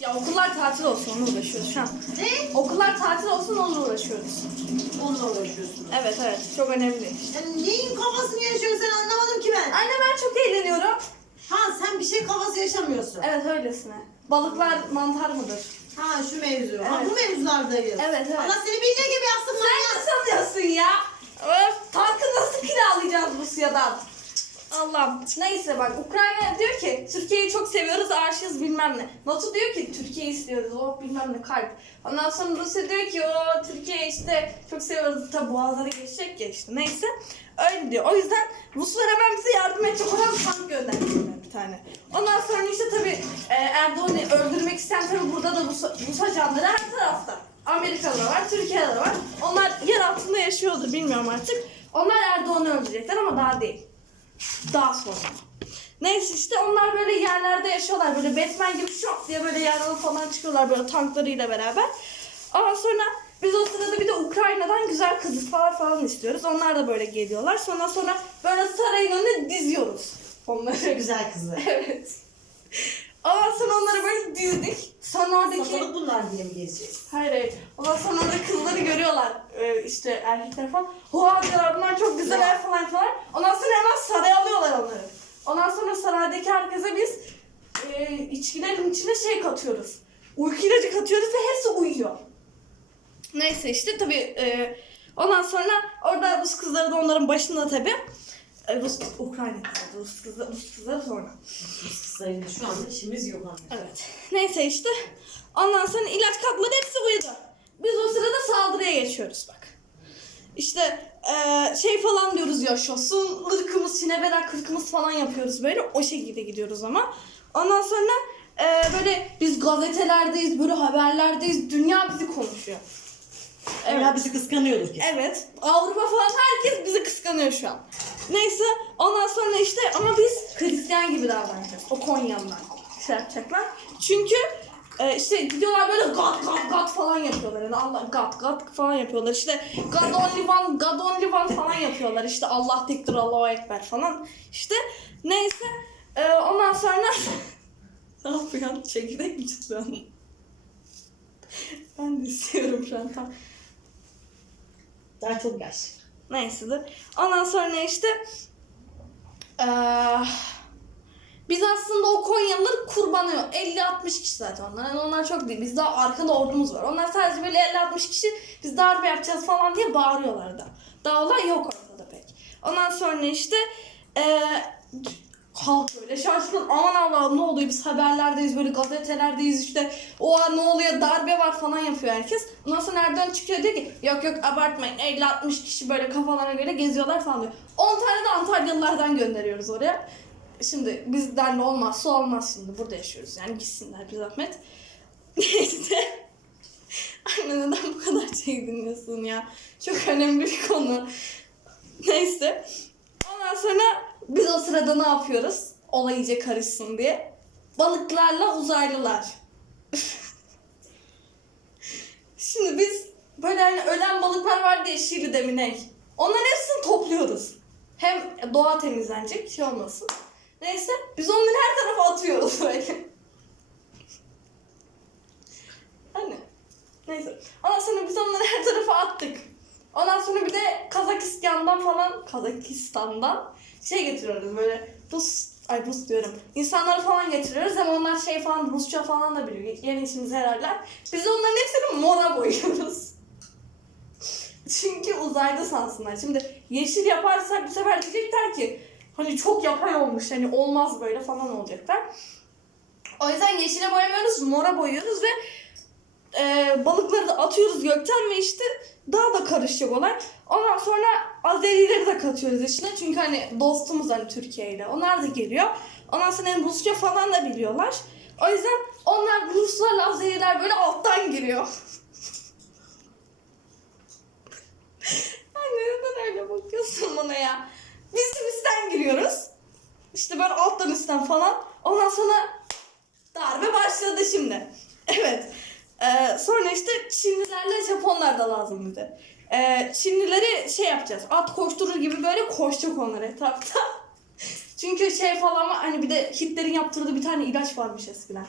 Ya okullar tatil olsun onunla uğraşıyoruz şu an. Ne? Okullar tatil olsun onunla uğraşıyoruz. Onunla uğraşıyorsun. Evet evet çok önemli. Yani neyin kafasını yaşıyorsun sen anlamadım ki ben. Anne ben çok eğleniyorum. Ha sen bir şey kafası yaşamıyorsun. Evet öylesine. Balıklar mantar mıdır? Ha şu mevzu. Ha Evet. bu mevzulardayız. Evet, evet. Allah seni bildiği gibi yapsın Sen ne sanıyorsun ya? Öf, tankı nasıl kiralayacağız Rusya'dan? Allah'ım. Neyse bak Ukrayna diyor ki Türkiye'yi çok seviyoruz aşığız bilmem ne. NATO diyor ki Türkiye'yi istiyoruz o bilmem ne kalp. Ondan sonra Rusya diyor ki o Türkiye işte çok seviyoruz tabi boğazları geçecek ya işte neyse. Öyle diyor. O yüzden Ruslar hemen bize yardım edecek olan tank gönderdiler bir tane. Ondan sonra işte tabi Erdoğan'ı öldürmek isteyen tabi burada da Rus, Rus ajanları her tarafta. Amerika'da da var, Türkiye'de de var. Onlar yer altında yaşıyordu bilmiyorum artık. Onlar Erdoğan'ı öldürecekler ama daha değil. Daha sonra. Neyse işte onlar böyle yerlerde yaşıyorlar. Böyle Batman gibi şok diye böyle yerden falan çıkıyorlar böyle tanklarıyla beraber. Ama sonra biz o sırada bir de Ukrayna'dan güzel kızlar falan istiyoruz. Onlar da böyle geliyorlar. Sonra sonra böyle sarayın önüne diziyoruz. Onları. Güzel kızı. evet. Ondan sonra onları böyle dizdik. Sonra oradaki... Satılık bunlar diye mi gezeceğiz? Hayır hayır. Ondan sonra orada kızları görüyorlar. Ee, işte erkekler falan. Hoa diyorlar bunlar çok güzeller falan falan. Ondan sonra hemen saraya alıyorlar onları. Ondan sonra saraydaki herkese biz e, içkilerin içine şey katıyoruz. Uyku ilacı katıyoruz ve hepsi uyuyor. Neyse işte tabii e, ondan sonra orada Rus kızları da onların başında tabii. Rus, Ukrayna kızları, Rus kızları, Rus kızları sonra. Sayın şu anda işimiz yok anne. Evet. Neyse işte. Ondan sonra ilaç katları hepsi uyudu. Biz o sırada saldırıya geçiyoruz bak. İşte eee, şey falan diyoruz yaşasın. Irkımız, Çinebera kırkımız falan yapıyoruz böyle. O şekilde gidiyoruz ama. Ondan sonra eee, böyle biz gazetelerdeyiz, böyle haberlerdeyiz. Dünya bizi konuşuyor. Evet. Bizi kıskanıyordur ki. Evet. Avrupa falan herkes bizi kıskanıyor şu an. Neyse ondan sonra işte ama biz Hristiyan gibi davranacağız. O Konyalılar şey yapacaklar. Çünkü e, işte gidiyorlar böyle gat gat gat falan yapıyorlar. Yani Allah gat gat falan yapıyorlar. İşte God only one, God only one falan yapıyorlar. İşte Allah tektir, Allahu Ekber falan. İşte neyse e, ondan sonra ne yapıyorsun? Çekirdek mi tutuyorsun? ben de istiyorum şu an. Tamam. Daha çok yaş. Neyse de. Ondan sonra işte eee, biz aslında o Konyalıları kurbanıyor. 50-60 kişi zaten onlar. Yani onlar çok değil. Biz daha arkada ordumuz var. Onlar sadece böyle 50-60 kişi biz darbe yapacağız falan diye bağırıyorlar da. Daha olay yok ortada pek. Ondan sonra işte eee halk böyle şaşkın aman Allah'ım ne oluyor biz haberlerdeyiz böyle gazetelerdeyiz işte o ne oluyor darbe var falan yapıyor herkes. Ondan sonra Erdoğan çıkıyor diyor ki yok yok abartmayın 50-60 kişi böyle kafalarına göre geziyorlar falan diyor. 10 tane de Antalyalılardan gönderiyoruz oraya. Şimdi bizden de olmazsa olmaz şimdi burada yaşıyoruz yani gitsinler bir zahmet. Neyse. Anne neden bu kadar şey dinliyorsun ya? Çok önemli bir konu. Neyse. Ondan sonra biz o sırada ne yapıyoruz? Olay iyice karışsın diye. Balıklarla uzaylılar. Şimdi biz böyle hani ölen balıklar var diye Şili'de mi ne? Onların hepsini topluyoruz. Hem doğa temizlenecek şey olmasın. Neyse biz onları her tarafa atıyoruz böyle. Anne. Neyse. Ondan sonra biz onları her tarafa attık. Ondan sonra bir de Kazakistan'dan falan Kazakistan'dan şey getiriyoruz böyle Rus ay Rus diyorum. İnsanları falan getiriyoruz ama onlar şey falan Rusça falan da biliyor. Yeni işimize yararlar. Biz onların hepsini mora boyuyoruz. Çünkü uzayda sansınlar. Şimdi yeşil yaparsak bu sefer diyecekler ki hani çok yapay olmuş hani olmaz böyle falan olacaklar. O yüzden yeşile boyamıyoruz, mora boyuyoruz ve e, balıkları da atıyoruz gökten ve işte daha da karışacak olay. Ondan sonra Azerileri de katıyoruz içine. Çünkü hani dostumuz hani Türkiye ile. Onlar da geliyor. Ondan sonra hem Rusça falan da biliyorlar. O yüzden onlar Ruslarla Azeriler böyle alttan giriyor. Anne neden öyle bakıyorsun bana ya? Biz üstten giriyoruz. İşte böyle alttan üstten falan. Ondan sonra darbe başladı şimdi. Evet. Ee, sonra işte Çinlilerle Japonlar da lazım bize. Ee, Çinlileri şey yapacağız. At koşturur gibi böyle koşacak onlar etrafta. Çünkü şey falan var hani bir de Hitler'in yaptırdığı bir tane ilaç varmış eskiden.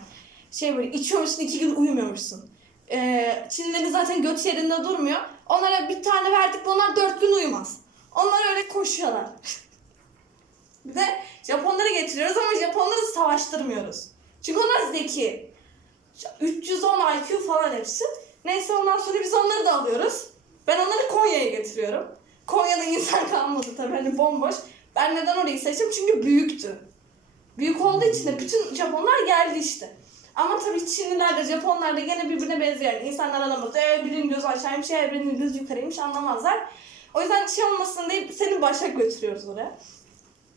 şey böyle içiyormuşsun iki gün uyumuyormuşsun. Ee, Çinlilerin zaten göt yerinde durmuyor. Onlara bir tane verdik onlar dört gün uyumaz. Onlar öyle koşuyorlar. bir de Japonları getiriyoruz ama Japonları savaştırmıyoruz. Çünkü onlar zeki. 310 IQ falan hepsi. Neyse ondan sonra biz onları da alıyoruz. Ben onları Konya'ya getiriyorum. Konya'da insan kalmadı tabii hani bomboş. Ben neden orayı seçtim? Çünkü büyüktü. Büyük olduğu için de bütün Japonlar geldi işte. Ama tabii Çinliler de Japonlar da gene birbirine benziyor. Yani insanlar anlamaz. Ee, birinin gözü aşağıymış, ee, birinin gözü yukarıymış anlamazlar. O yüzden şey olmasın diye seni Başak götürüyoruz oraya.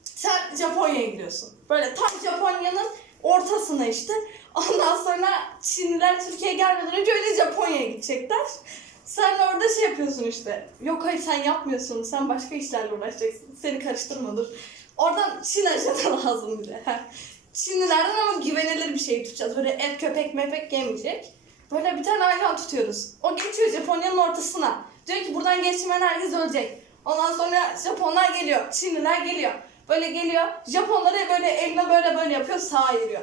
Sen Japonya'ya gidiyorsun. Böyle tam Japonya'nın ortasına işte. Ondan sonra Çinliler Türkiye'ye gelmeden önce öyle Japonya'ya gidecekler. Sen orada şey yapıyorsun işte. Yok hayır sen yapmıyorsun. Sen başka işlerle uğraşacaksın. Seni karıştırma dur. Oradan Çin ajanı lazım bir de. Çinlilerden ama güvenilir bir şey tutacağız. Böyle et köpek mepek yemeyecek. Böyle bir tane ajan tutuyoruz. O geçiyor Japonya'nın ortasına. Diyor ki buradan geçmeyen herkes ölecek. Ondan sonra Japonlar geliyor. Çinliler geliyor. Böyle geliyor. Japonları böyle eline böyle böyle yapıyor sağa yürüyor.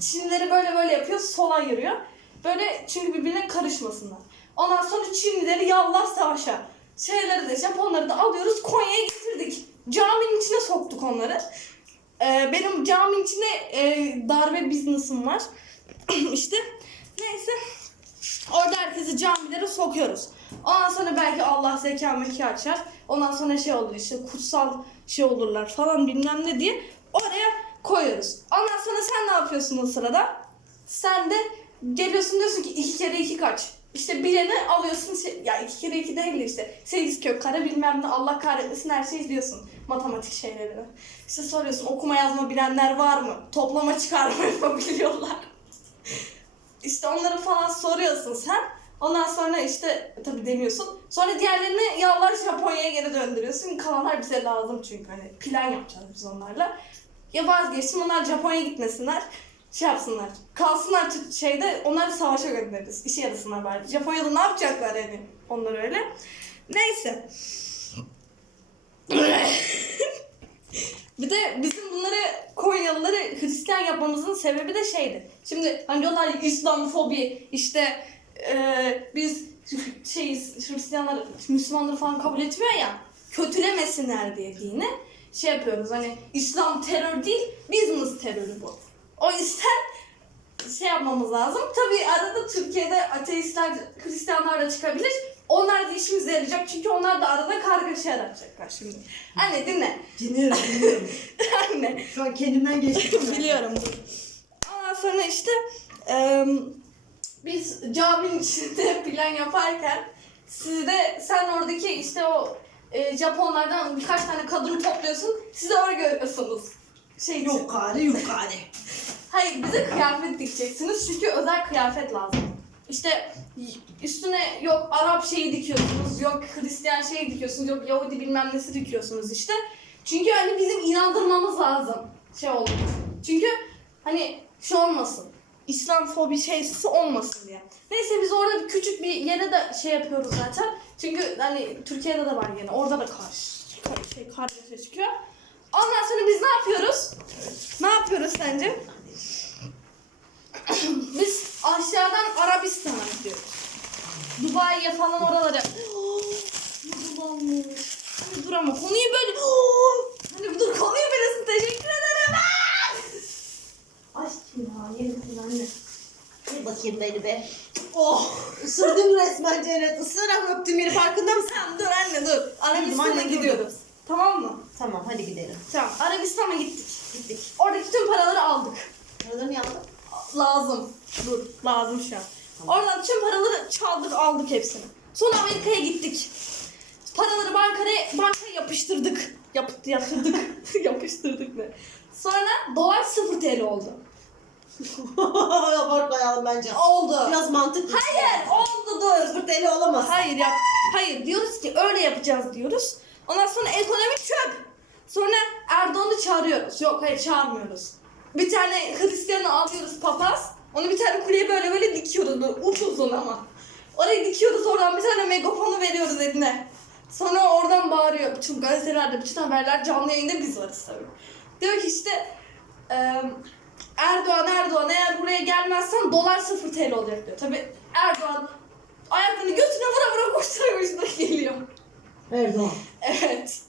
Çinlileri böyle böyle yapıyor sola yürüyor. Böyle çünkü birbirine karışmasınlar. Ondan sonra Çinlileri yallah savaşa. Şeyleri de Japonları da alıyoruz Konya'ya getirdik. Caminin içine soktuk onları. Ee, benim caminin içinde e, darbe business'ım var. işte neyse. Orada herkesi camilere sokuyoruz. Ondan sonra belki Allah zeka meki açar. Ondan sonra şey olur işte kutsal şey olurlar falan bilmem ne diye oraya koyuyoruz. Ondan sonra sen ne yapıyorsun o sırada? Sen de geliyorsun diyorsun ki iki kere iki kaç? İşte bileni alıyorsun şey, ya iki kere iki değil de işte sekiz kök kare bilmem ne Allah kahretmesin her şeyi diyorsun matematik şeylerini. İşte soruyorsun okuma yazma bilenler var mı? Toplama çıkarma yapabiliyorlar. İşte onları falan soruyorsun sen. Ondan sonra işte tabii deniyorsun. Sonra diğerlerini yalvar Japonya'ya geri döndürüyorsun. Kalanlar bize lazım çünkü hani plan yapacağız biz onlarla. Ya vazgeçtim onlar Japonya'ya gitmesinler. Şey yapsınlar. Kalsınlar şeyde onları savaşa göndeririz. İşe yarasınlar bari. Japonya'da ne yapacaklar yani onlar öyle. Neyse. Bir de bizim bunları Konyalıları Hristiyan yapmamızın sebebi de şeydi. Şimdi hani diyorlar ya İslamofobi işte e, biz şeyiz Hristiyanlar Müslümanları falan kabul etmiyor ya kötülemesinler diye dini şey yapıyoruz hani İslam terör değil business terörü bu. O yüzden şey yapmamız lazım. Tabii arada Türkiye'de ateistler, Hristiyanlar da çıkabilir. Onlar da işimize yarayacak çünkü onlar da arada kargaşa yaratacaklar şimdi. Anne dinle. Dinliyorum dinliyorum. Anne. Şu an kendimden geçtim. Biliyorum. Ondan sonra işte em, biz caminin içinde plan yaparken siz de sen oradaki işte o e, Japonlardan birkaç tane kadını topluyorsun. Siz de orada görüyorsunuz. Şey yok gari. Hayır bize kıyafet dikeceksiniz çünkü özel kıyafet lazım. İşte üstüne yok Arap şeyi dikiyorsunuz, yok Hristiyan şeyi dikiyorsunuz, yok Yahudi bilmem nesi dikiyorsunuz işte. Çünkü hani bizim inandırmamız lazım şey oldu. Çünkü hani şey olmasın. İslam fobi şeysi olmasın diye. Neyse biz orada bir küçük bir yere de şey yapıyoruz zaten. Çünkü hani Türkiye'de de var yine. Orada da karşı kar, şey kargaşa çıkıyor. Ondan sonra biz ne yapıyoruz? Ne yapıyoruz sence? Biz aşağıdan Arabistan'a gidiyoruz. Dubai'ye falan oralara. Hani dur ama konuyu böyle. Hani dur konuyu böylesin teşekkür ederim. Aşkım ya yeni kız anne. Bir bakayım beni be. Oh. Isırdım resmen Cennet. Isırarak öptüm yeri farkında mısın? Tamam dur anne dur. Arabistan'a gidiyoruz. Tamam mı? Tamam hadi gidelim. Tamam Arabistan'a gittik. Gittik. Oradaki tüm paraları aldık. Paralarını aldık. Lazım. Dur lazım şu an. Oradan tüm paraları çaldık aldık hepsini. Sonra Amerika'ya gittik. Paraları bankaya, bankaya yapıştırdık. Yap, yatırdık. yapıştırdık ne? Sonra dolar 0 TL oldu. Abartmayalım bence. Oldu. Biraz mantıklı. Hayır oldu dur. Sıfır TL olamaz. Hayır yap. Hayır diyoruz ki öyle yapacağız diyoruz. Ondan sonra ekonomi. Sonra Erdoğan'ı çağırıyoruz. Yok hayır çağırmıyoruz. Bir tane Hristiyan'ı alıyoruz papaz. Onu bir tane kuleye böyle böyle dikiyoruz böyle upuzun ama. Oraya dikiyoruz oradan bir tane megafonu veriyoruz eline. Sonra oradan bağırıyor. Bütün gazetelerde, bütün haberler canlı yayında biz varız tabii. Diyor ki işte eee Erdoğan Erdoğan eğer buraya gelmezsen dolar 0 TL olacak diyor. Tabi Erdoğan ayaklarını götüne vura vura koştura koştura geliyor. Erdoğan. Evet.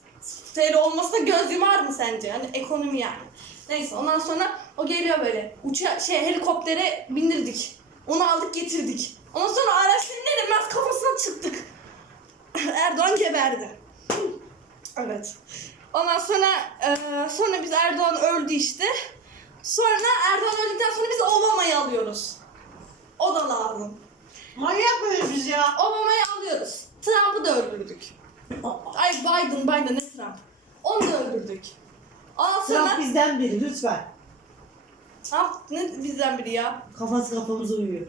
0 TL olmasına göz yumar mı sence? Hani ekonomi yani. Neyse ondan sonra o geliyor böyle. Uça şey helikoptere bindirdik. Onu aldık getirdik. Ondan sonra araçların inmez kafasına çıktık. Erdoğan geberdi. Evet. Ondan sonra e, sonra biz Erdoğan öldü işte. Sonra Erdoğan öldükten sonra biz Obama'yı alıyoruz. O da lazım. Manyak mıyız biz ya? Obama'yı alıyoruz. Trump'ı da öldürdük. Ay Biden, Biden ne Trump? Onu da öldürdük. Ondan sonra Trump bizden biri lütfen. Trump ne bizden biri ya? Kafası kafamıza uyuyor.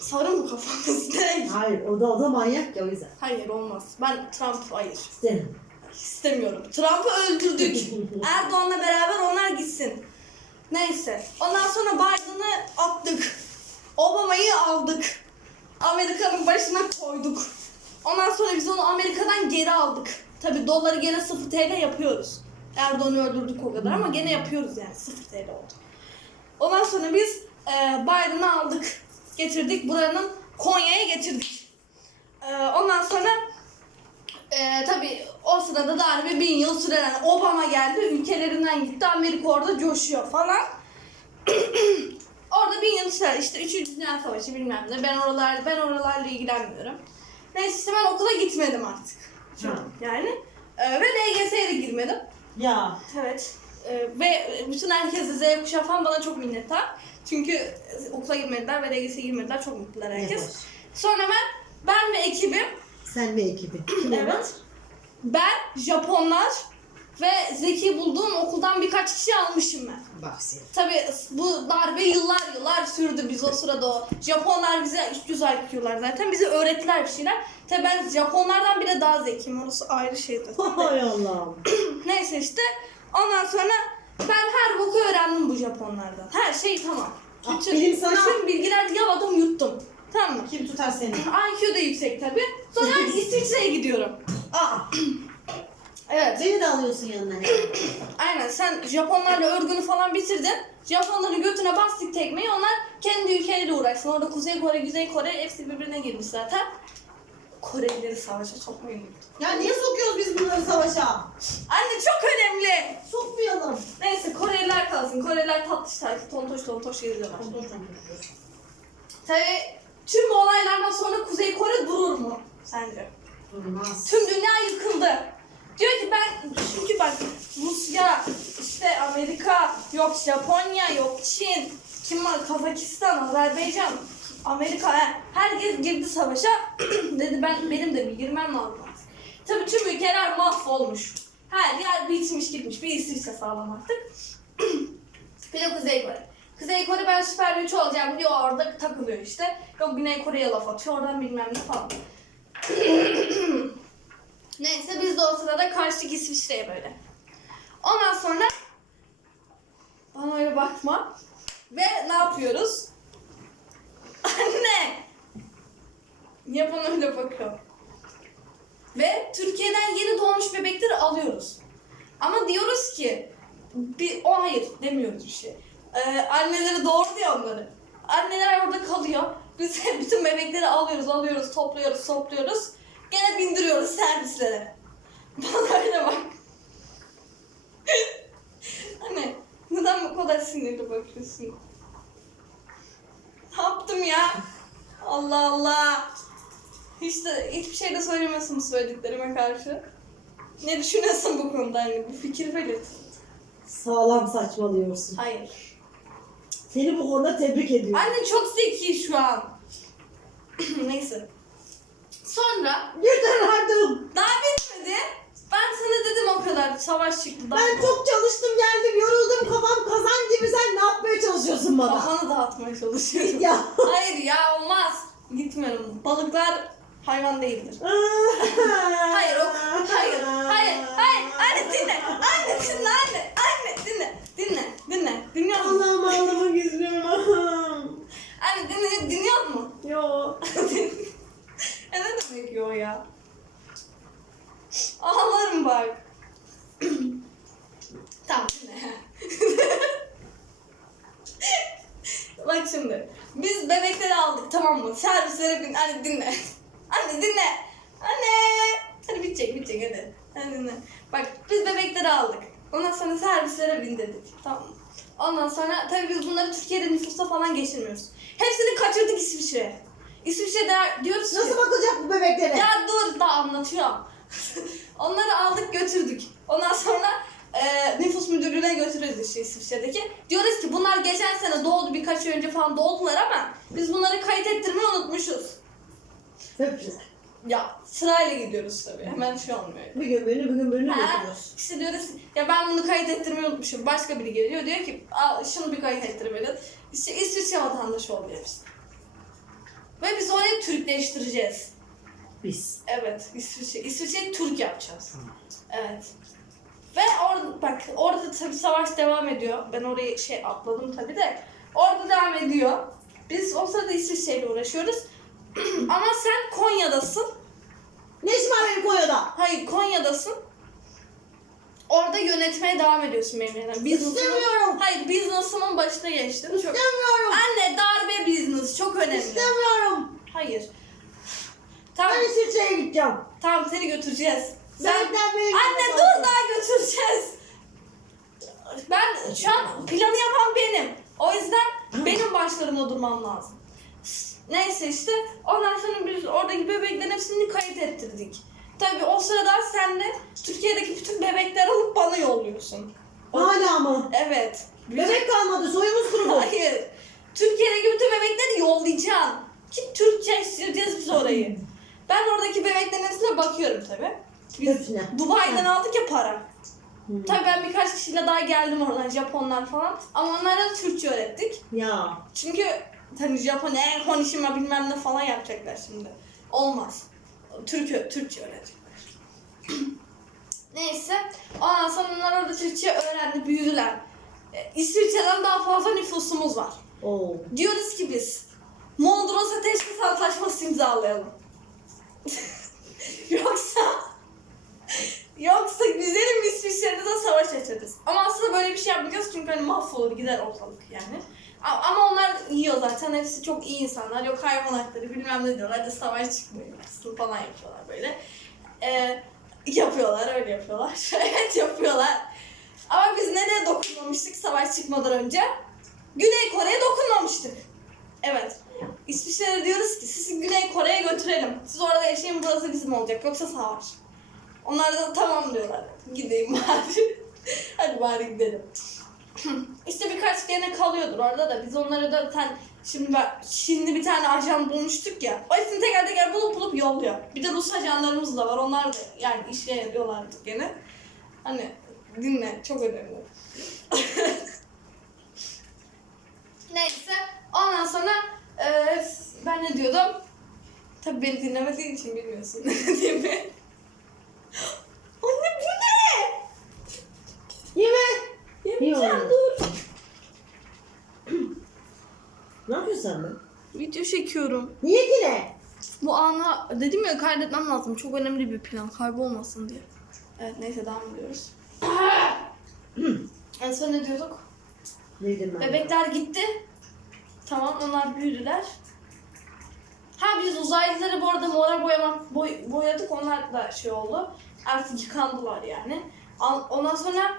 Sarı mı kafamız ne? Hayır o da o da manyak ya o yüzden. Hayır olmaz. Ben Trump hayır. İsterim. İstemiyorum. Trump'ı öldürdük. Erdoğan'la beraber onlar gitsin. Neyse. Ondan sonra Biden'ı attık. Obama'yı aldık. Amerika'nın başına koyduk. Ondan sonra biz onu Amerika'dan geri aldık. Tabi doları gene 0 TL yapıyoruz. Erdoğan'ı öldürdük o kadar ama gene yapıyoruz yani 0 TL oldu. Ondan sonra biz e, Biden'ı aldık. Getirdik. Buranın Konya'ya getirdik. E, ondan sonra ee, tabii o sırada darbe bin yıl süren Obama geldi ülkelerinden gitti Amerika orada coşuyor falan. orada bin yıl sürer işte 3. Dünya Savaşı bilmem ne ben oralar ben oralarla ilgilenmiyorum. Neyse işte ben okula gitmedim artık. Ha. Yani Ee, ve LGS'ye de girmedim. Ya. Evet. Ee, ve bütün herkes Z kuşağı falan bana çok minnettar. Çünkü okula girmediler ve LGS'ye girmediler çok mutlular herkes. Evet. Sonra ben ben ve ekibim Sen ve ekibi. Kim Evet. evet. Ben, Japonlar ve Zeki bulduğum okuldan birkaç kişi almışım ben. Bak sen. Tabi bu darbe yıllar yıllar sürdü biz o sırada o. Japonlar bize 300 IQ'lar zaten. Bize öğrettiler bir şeyler. Tabi ben Japonlardan bile daha zekiyim. Orası ayrı şeydi. Hay Allah'ım. Neyse işte. Ondan sonra ben her boku öğrendim bu Japonlardan. Her şey tamam. Ah, Bütün, bilim sana- bütün bilgiler yaladım yuttum. Tamam mı? Kim tutar seni? IQ da yüksek tabi. Sonra İsviçre'ye gidiyorum. Aa. Evet. Beni de alıyorsun yanına. Aynen sen Japonlarla örgünü falan bitirdin. Japonların götüne bastık tekmeyi onlar kendi ülkeleriyle uğraşsın. Orada Kuzey Kore, Güney Kore hepsi birbirine girmiş zaten. Korelileri savaşa sokmayın. Ya niye sokuyoruz biz bunları savaşa? Anne çok önemli. Sokmayalım. Neyse Koreliler kalsın. Koreliler tatlış tatlış tontoş tontoş geziyorlar. Tabii tüm bu olaylardan sonra Kuzey Kore durur mu sence? Durmaz. Tüm dünya yıkıldı. Diyor ki ben çünkü bak Rusya, işte Amerika, yok Japonya, yok Çin, kim var Kazakistan, Azerbaycan, Amerika he, herkes girdi savaşa. dedi ben benim de bir girmem lazım. Tabii tüm ülkeler mahvolmuş. Her yer bitmiş gitmiş. Bir İsviçre sağlam artık. bir de Kuzey Kore. Kuzey Kore ben süper güç olacağım diyor orada takılıyor işte. Yok Güney Kore'ye laf atıyor oradan bilmem ne falan. Neyse biz de o sırada kaçtık İsviçre'ye böyle. Ondan sonra bana öyle bakma. Ve ne yapıyoruz? Anne! Niye bana öyle bakıyor? Ve Türkiye'den yeni doğmuş bebekleri alıyoruz. Ama diyoruz ki bir, o hayır demiyoruz bir şey. Ee, anneleri doğurdu ya onları. Anneler orada kalıyor. Biz bütün bebekleri alıyoruz, alıyoruz, topluyoruz, topluyoruz. Gene bindiriyoruz servislere. Bana bak. Anne, neden bu kadar sinirli bakıyorsun? Ne yaptım ya? Allah Allah. Hiç de hiçbir şey de söylemiyorsun bu söylediklerime karşı. Ne düşünüyorsun bu konuda anne? Bir fikir belirt. Sağlam saçmalıyorsun. Hayır. Seni bu konuda tebrik ediyorum. Anne çok zeki şu an. Neyse. Sonra Yeter artık. daha bitmedi. Ben sana dedim o kadar savaş çıktı. Daha Ben çok çalıştım geldim yoruldum kafam kazan gibi sen ne yapmaya çalışıyorsun bana? kafanı dağıtmaya çalışıyorum. Ya. Hayır ya olmaz. Gitmiyorum. Balıklar hayvan değildir. Hayır o hayır hayır hayır anne dinle anne dinle anne anne dinle dinle dinle dinliyor musun? Allah'ım ağlamak istiyorum. Anne dinle dinliyor musun? Yo. Ne demek o ya? Ağlarım bak. tamam dinle. Bak şimdi. Biz bebekleri aldık tamam mı? Servislere bin. Anne dinle. Anne dinle. Anne. Hadi bitecek bitecek hadi. Hadi dinle. Bak biz bebekleri aldık. Ondan sonra servislere bin dedik. Tamam mı? Ondan sonra tabii biz bunları Türkiye'de nüfusa falan geçirmiyoruz. Hepsini kaçırdık İsviçre'ye. İsviçre'de diyoruz ki... Nasıl bakılacak bu bebeklere? Ya dur da anlatıyorum. Onları aldık götürdük. Ondan sonra e, nüfus müdürlüğüne götürüyoruz işte İsviçre'deki. Diyoruz ki bunlar geçen sene doğdu birkaç ay önce falan doğdular ama biz bunları kayıt ettirmeyi unutmuşuz. Hepsi. Ya sırayla gidiyoruz tabii. Hemen şey olmuyor. Bir gün birini bir gün birini Ha, götürüyoruz. işte diyoruz ya ben bunu kayıt ettirmeyi unutmuşum. Başka biri geliyor diyor ki al şunu bir kayıt ettirmeli. İşte İsviçre vatandaşı oluyor biz. Ve biz orayı Türkleştireceğiz. Biz. Evet, İsviçre. İsviçre'yi Türk yapacağız. Evet. Ve orada bak orada tabii savaş devam ediyor. Ben orayı şey atladım tabii de. Orada devam ediyor. Biz o sırada İsviçre'yle uğraşıyoruz. Ama sen Konya'dasın. Ne işim var benim Konya'da? Hayır Konya'dasın. Orada yönetmeye devam ediyorsun benim. Business'ımın- İstemiyorum. Hayır business'ımın başına geçtin. Çok... İstemiyorum. Anne darbe business çok önemli. İstemiyorum. Hayır. Tamam, Ben İsviçre'ye gideceğim. tamam seni götüreceğiz. Sen... Benim Anne dur daha götüreceğiz. Ben şu an planı yapan benim. O yüzden benim başlarında durmam lazım. Neyse işte ondan sonra biz oradaki bebeklerin hepsini kayıt ettirdik. Tabii o sırada sen de Türkiye'deki bütün bebekleri alıp bana yolluyorsun. O- Hala mı? Evet. Bebek kalmadı. Soyumuz kurudu. Hayır. Türkiye'deki bütün bebekleri yollayacaksın. Ki Türkçeleştireceğiz biz orayı. Ben oradaki bebeklerin hepsine bakıyorum tabii. Hepsine. Dubai'den aldık ya para. Hmm. Tabii ben birkaç kişiyle daha geldim oradan Japonlar falan. Ama onlara da Türkçe öğrettik. Ya. Çünkü hani Japon e konuşma bilmem ne falan yapacaklar şimdi. Olmaz. Türk Türkçe öğretecekler. Neyse. Ondan sonra onlar orada Türkçe öğrendi, büyüdüler. E, İsviçre'den daha fazla nüfusumuz var. Oo. Diyoruz ki biz Mondros Ateşkes Antlaşması imzalayalım. yoksa yoksa güzelim İsviçre'de de savaş açarız. Ama aslında böyle bir şey yapmayacağız çünkü hani mahvolur gider ortalık yani. Ama onlar yiyor zaten. Hepsi çok iyi insanlar. Yok hayvan hakları bilmem ne diyorlar. Hadi savaş çıkmıyor. Aslında falan yapıyorlar böyle. Ee, yapıyorlar öyle yapıyorlar. evet yapıyorlar. Ama biz nereye dokunmamıştık savaş çıkmadan önce? Güney Kore'ye dokunmamıştık. Evet. İsviçre'de diyoruz ki sizi Güney Kore'ye götürelim. Siz orada yaşayın burası bizim olacak yoksa savaş. Onlar da tamam diyorlar. Gideyim bari. Hadi bari gidelim. İşte birkaç gene kalıyordur orada da biz onları da sen şimdi ben şimdi bir tane ajan bulmuştuk ya. O hepsini teker teker bulup bulup yolluyor. Bir de Rus ajanlarımız da var. Onlar da yani işe yarıyorlardı gene. Hani dinle çok önemli. Neyse ondan sonra eee, ben ne diyordum? Tabii beni dinlemediğin için bilmiyorsun ne dediğimi. Anne bu ne? Yeme. Yemeyeceğim Yiyorum. dur. Ne yapıyorsun sen be? Video çekiyorum. Niye ki ne? Bu anı dedim ya kaydetmem lazım. Çok önemli bir plan. Kaybolmasın diye. Evet neyse devam ediyoruz. en son ne diyorduk? Neydim ben? Bebekler gitti. Tamam onlar büyüdüler. Ha biz uzaylıları bu arada mora boyamak boy, boyadık onlar da şey oldu. Artık yıkandılar yani. Ondan sonra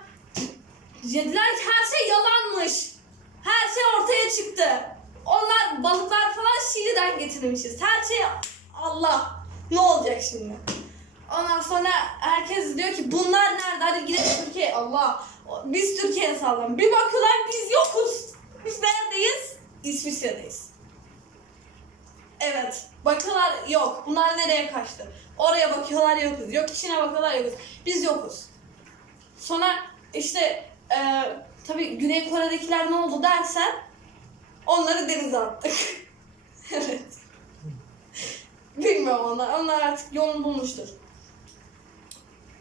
dediler ki her şey yalanmış. Her şey ortaya çıktı. Onlar balıklar falan Şili'den getirmişiz. Her şey Allah. Ne olacak şimdi? Ondan sonra herkes diyor ki bunlar nerede? Hadi gidelim Türkiye. Allah. Biz Türkiye'ye sallan. Bir bakıyorlar biz yokuz. Biz neredeyiz? İsviçre'deyiz. Evet. Bakıyorlar yok. Bunlar nereye kaçtı? Oraya bakıyorlar yokuz. Yok içine bakıyorlar yokuz. Biz yokuz. Sonra işte e, tabii Güney Kore'dekiler ne oldu dersen onları denize attık. evet. Bilmiyorum onlar. Onlar artık yolunu bulmuştur.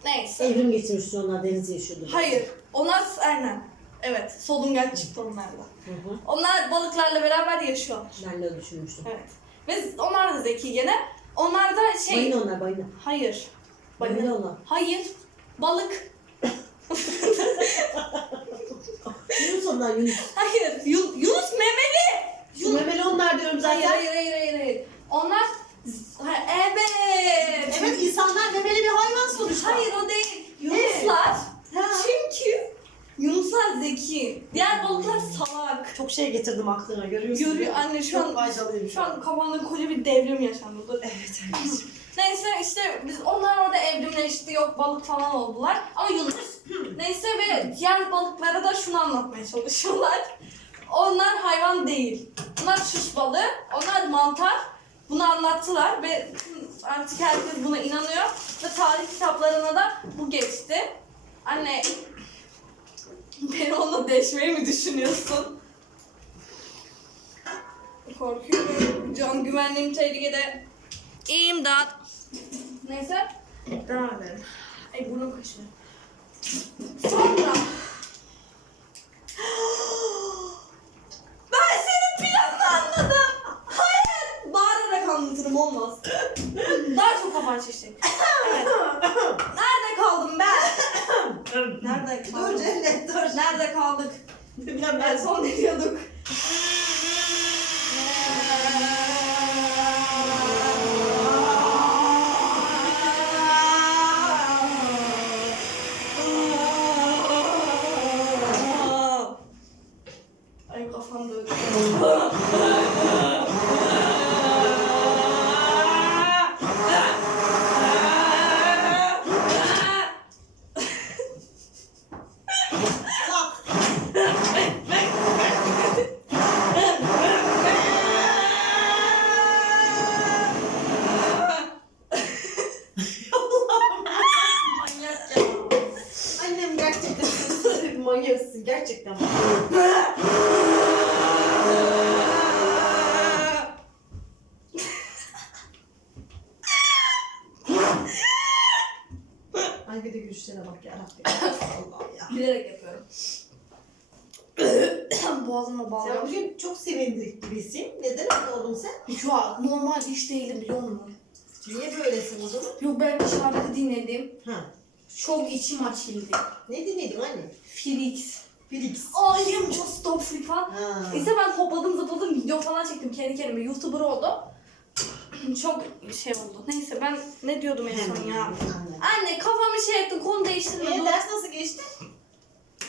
Neyse. Evrim geçirmişti onlar deniz yaşıyordu. Hayır. Onlar aynen. Evet. Solungaç çıktı onlarla. Hı hı. Onlar balıklarla beraber yaşıyorlar. Ben de öyle düşünmüştüm. Evet. Ve onlar da zeki gene. Onlar da şey... Balina onlar balina. Hayır. Balina onlar. Hayır. Balık. Yunus onlar Yunus. Hayır. Yu- Yunus memeli. Şu memeli onlar diyorum zaten. Hayır hayır hayır hayır. Onlar ha, evet. Evet insanlar memeli bir hayvan sonuçta. Hayır o değil. Yunuslar. Ha. Çünkü Yunuslar zeki. Diğer balıklar salak. Çok şey getirdim aklına görüyorsun. Görüyor anne şu Çok an faydalıyım şu an kafamda koca bir devrim yaşandı. Dur. Evet. Neyse işte biz onlar orada evrimleşti yok balık falan oldular ama Yunus. Neyse ve diğer balıklara da şunu anlatmaya çalışıyorlar. Onlar hayvan değil. Onlar süs balığı, onlar mantar. Bunu anlattılar ve artık herkes buna inanıyor. Ve tarih kitaplarına da bu geçti. Anne beni onunla deşmeyi mi düşünüyorsun? Korkuyorum. Can güvenliğim tehlikede. İmdat. Neyse. Devam edelim. Ay burnum kaşıyor. Sonra. Ben senin planını anladım. Hayır. Bağırarak anlatırım olmaz. Daha çok kafan şişecek. Evet. Nerede kaldım ben? Nerede Dur kaldık? Cennet dur. Nerede kaldık? Bilmem En ben son ne diyorduk? Ay kafam döndü. Allah. Manyak ya. Annem gerçekten sen bir manyaksın gerçekten. Ay bir de gülüşlere bak ya Rabbim. Allah ya. Bilerek yapıyorum. Boğazıma Sen bağlı. bugün çok sevindik gibisin. Neden öyle oldun sen? Şu an normal hiç değilim biliyor musun? Niye böylesin o zaman? Yok ben dışarıda dinledim. Ha. Çok içim açıldı. Ne dinledin anne? Felix. Felix. I am just stop falan. Ha. İşte ben topladım zıpladım video falan çektim kendi kendime. Youtuber oldu. Çok şey oldu. Neyse ben ne diyordum en son ya? Anne. Kafamı şey ettin konu değiştirme. Ee, dur. ders nasıl geçti?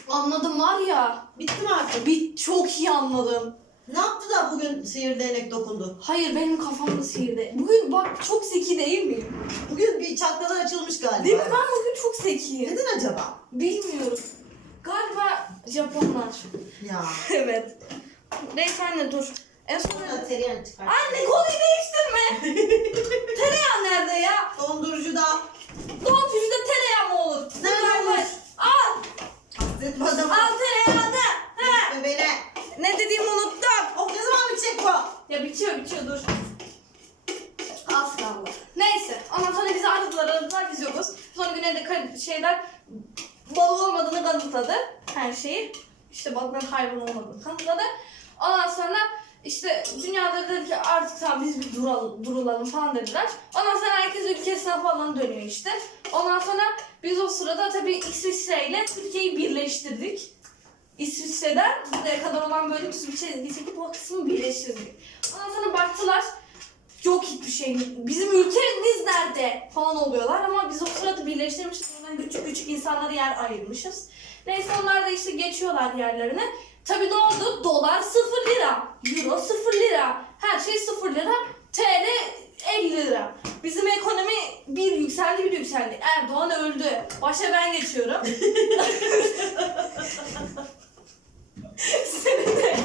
Anladım var ya. Bitti mi artık? Bir çok iyi anladım. Ne yaptı da bugün sihir değnek dokundu? Hayır benim kafamda sihirde. Bugün bak çok zeki değil miyim? Bugün bir çakralar açılmış galiba. Değil mi? Ben bugün çok zekiyim. Neden acaba? Bilmiyorum. Galiba Japonlar. Ya. evet. Neyse anne dur. En son Sonra tereyağı çıkar. Anne konuyu değiştirme. tereyağı nerede ya? Dondurucuda. Dondurucuda tereyağı mı olur? Nerede olur? Al. Adamı. Al tereyağını. Ne dediğimi unuttum. Of ne zaman bitecek bu? Ya bitiyor bitiyor dur. Az kaldı. Neyse ondan sonra bizi aradılar aradılar biz yokuz. Sonra güne de ka- şeyler balık olmadığını kanıtladı her şeyi. İşte balıkların hayvan olmadığını kanıtladı. Ondan sonra işte dünyada dedi ki artık tamam biz bir duralım, durulalım falan dediler. Ondan sonra herkes ülkesine falan dönüyor işte. Ondan sonra biz o sırada tabii İsviçre ile Türkiye'yi birleştirdik. İsviçre'den buraya kadar olan böyle bir sürü şey çekip o kısmı birleştirdik. Ondan sonra baktılar yok hiçbir şey. Bizim ülkemiz nerede falan oluyorlar ama biz o sırada birleştirmişiz. Hemen küçük küçük insanlara yer ayırmışız. Neyse onlar da işte geçiyorlar yerlerine. Tabii ne oldu? Dolar 0 lira. Euro 0 lira. Her şey 0 lira. TL 50 lira. Bizim ekonomi bir yükseldi bir yükseldi. Erdoğan öldü. Başa ben geçiyorum. seni de,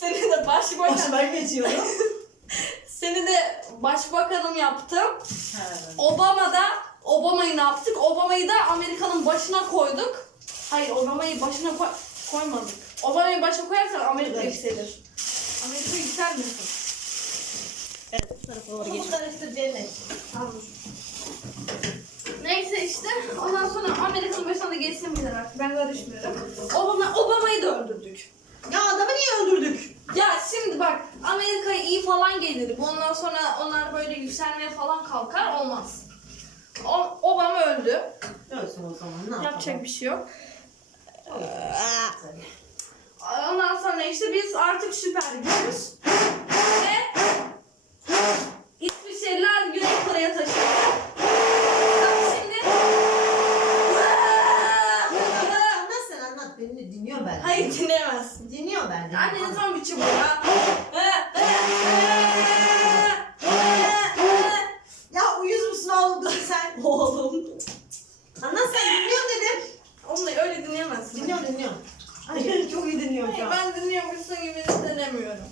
seni de başbakan, Başa ben geçiyorum. seni de başbakanım yaptım. Obama da Obama'yı ne yaptık? Obama'yı da Amerika'nın başına koyduk. Hayır Obama'yı başına koy, koymadık. Obama'yı başa koyarsan Amerika Evet. yükselir. Amerika yükselmesin. Evet bu tarafa doğru Bu karıştır cennet. Neyse işte ondan sonra Amerika'nın başına da geçsin bize artık ben karışmıyorum. Obama, Obama'yı da öldürdük. Ya adamı niye öldürdük? Ya şimdi bak Amerika'ya iyi falan gelir. Ondan sonra onlar böyle yükselmeye falan kalkar olmaz. O, Obama öldü. Ölsün o zaman ne yapalım? Yapacak bir şey yok. Ondan sonra işte biz artık süper gücüz. Ve İsviçreliler Güney Kore'ye taşındı. Şimdi... Anlat sen anlat. Beni dinliyorum ben. Hayır dinleyemezsin. Dinliyorum ben. de. Anne ne zaman biçim bu ya? Ya uyuz musun oğlum kızım sen? Oğlum. Anlat sen dinliyorum dedim. Onunla öyle dinleyemezsin. Dinliyorum dinliyorum. Ay çok iyi dinliyorum şu Hayır, an. ben dinliyormuşsun gibi hissedemiyorum.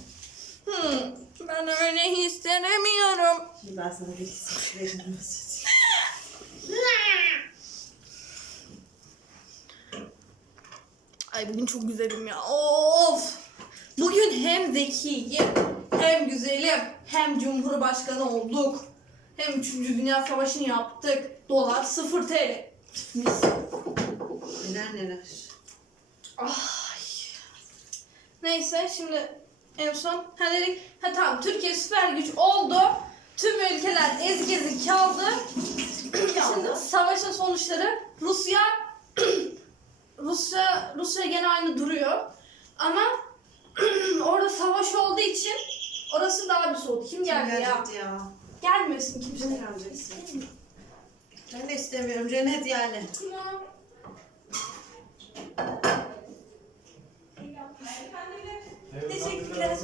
Hmm, ben öyle sana bir. Ay bugün çok güzelim ya. Of! Bugün hem zekiyim, hem güzelim, hem cumhurbaşkanı olduk. Hem 3. Dünya Savaşı'nı yaptık. Dolar 0 TL. Mis. Neler neler. Ay. Neyse şimdi en son ha dedik ha tamam Türkiye süper güç oldu. Tüm ülkeler ezik ezik kaldı. şimdi savaşın sonuçları Rusya Rusya Rusya gene aynı duruyor. Ama orada savaş olduğu için orası daha bir soğudu. Kim geldi ya? Gelecekti ya. Gelmesin kimse. Geleceksin? Ben de istemiyorum cennet yani. Teşekkürler.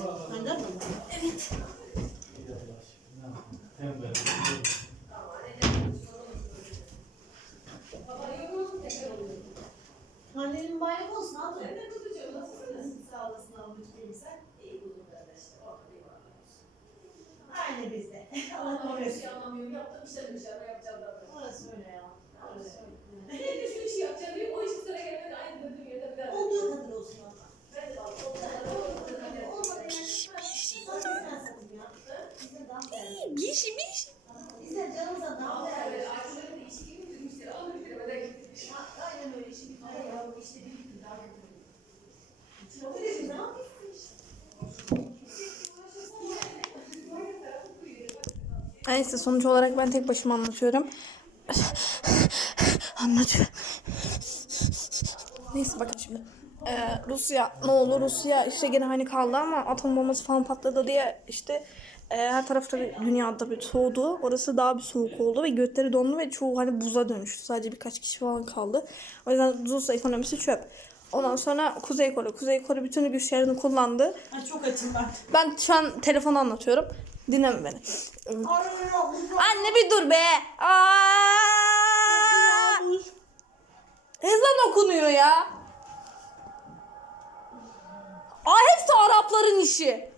Evet. Annenin bayrak olsun abi. Sağ olasın ablacığım sen. İyi buldum kardeşler. Orada bir var. Aynı bizde. Allah Allah bir korusun. şey anlamıyorum. Yaptım işlerim dışarıda yapacağım da. Orası öyle ya. Orası öyle. Ne de şu işi yapacağım diye o işi sıra gelmedi. Aynı dediğim yerde bir daha. Olduğu kadar olsun ama. Ben de aldım. O kadar olmadı. Hadi. Olmadı yani. Değerli. Biş biş. İyi. Neyse sonuç olarak ben tek başıma anlatıyorum. Anlatıyorum. Neyse bakın şimdi. Ee, Rusya ne oldu? Rusya işte gene hani kaldı ama atom bombası falan patladı diye işte e, her tarafta bir dünyada bir soğudu. Orası daha bir soğuk oldu ve gökleri dondu ve çoğu hani buza dönüştü. Sadece birkaç kişi falan kaldı. O yüzden Rusya ekonomisi çöp. Ondan sonra Kuzey Kore. Kuzey Kore bütün güçlerini kullandı. Ay çok açım ben. Ben şu an telefonu anlatıyorum. Dinleme beni. Anne bir dur be. Aa! Ezan okunuyor ya. Aa hepsi Arapların işi.